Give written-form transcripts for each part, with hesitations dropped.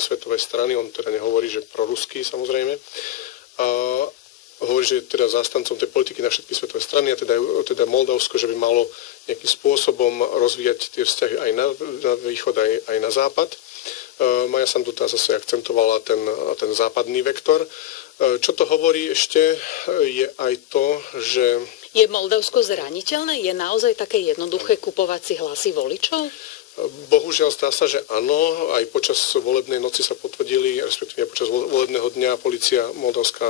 svetovej strany, on teda nehovorí, že proruský samozrejme, hovorí, že je teda zástancom tej politiky na všetky svetové strany a teda Moldavsko, že by malo nejakým spôsobom rozvíjať tie vzťahy aj na východ, aj na západ. Maja Sandu zase akcentovala ten západný vektor. Čo to hovorí ešte, je aj to, že... Je Moldavsko zraniteľné? Je naozaj také jednoduché kupovať si hlasy voličov? Bohužiaľ zdá sa, že áno. Aj počas volebnej noci sa potvrdili, respektíve počas volebného dňa polícia moldavská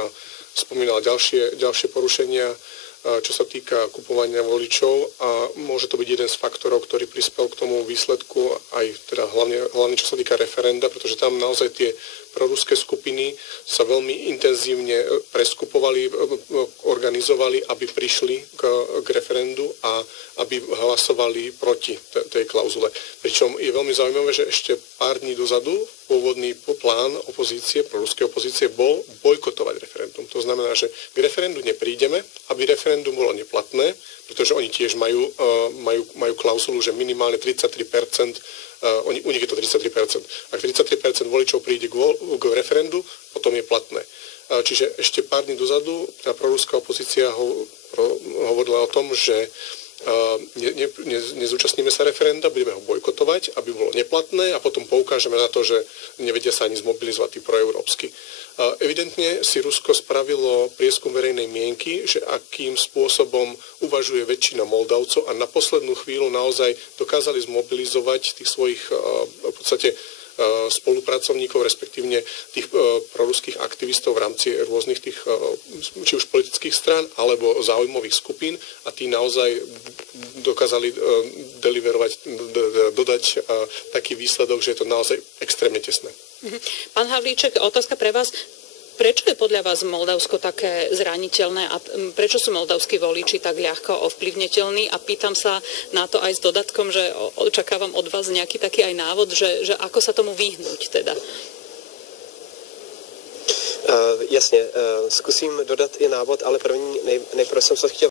spomínala ďalšie porušenia, čo sa týka kupovania voličov a môže to byť jeden z faktorov, ktorý prispel k tomu výsledku, aj teda hlavne čo sa týka referenda, pretože tam naozaj tie proruské skupiny sa veľmi intenzívne preskupovali, organizovali, aby prišli k referendu a aby hlasovali proti tej klauzule. Pričom je veľmi zaujímavé, že ešte pár dní dozadu pôvodný plán opozície, proruskej opozície bol bojkotovať referendum. To znamená, že k referendu neprídeme, aby referendum bolo neplatné, pretože oni tiež majú klauzulu, že minimálne 33%, u nich je to 33%. Ak 33% voličov príde k referendu, potom je platné. Čiže ešte pár dní dozadu tá proruská opozícia hovorila o tom, že nezúčastníme sa referenda, budeme ho bojkotovať, aby bolo neplatné a potom poukážeme na to, že nevedia sa ani zmobilizovať tí proeurópsky. Evidentne si Rusko spravilo prieskum verejnej mienky, že akým spôsobom uvažuje väčšina Moldavcov a na poslednú chvíľu naozaj dokázali zmobilizovať tých svojich v podstate spolupracovníkov, respektívne tých proruských aktivistov v rámci rôznych tých, či už politických strán, alebo záujmových skupín a tí naozaj dokázali dodať taký výsledok, že je to naozaj extrémne tesné. Pán Havlíček, otázka pre vás. Prečo je podľa vás Moldavsko také zraniteľné a prečo sú moldavskí voliči tak ľahko ovplyvniteľní? A pýtam sa na to aj s dodatkom, že očakávam od vás nejaký taký aj návod, že ako sa tomu vyhnúť teda. Jasně, zkusím dodat i návod, ale nejprve jsem se chtěl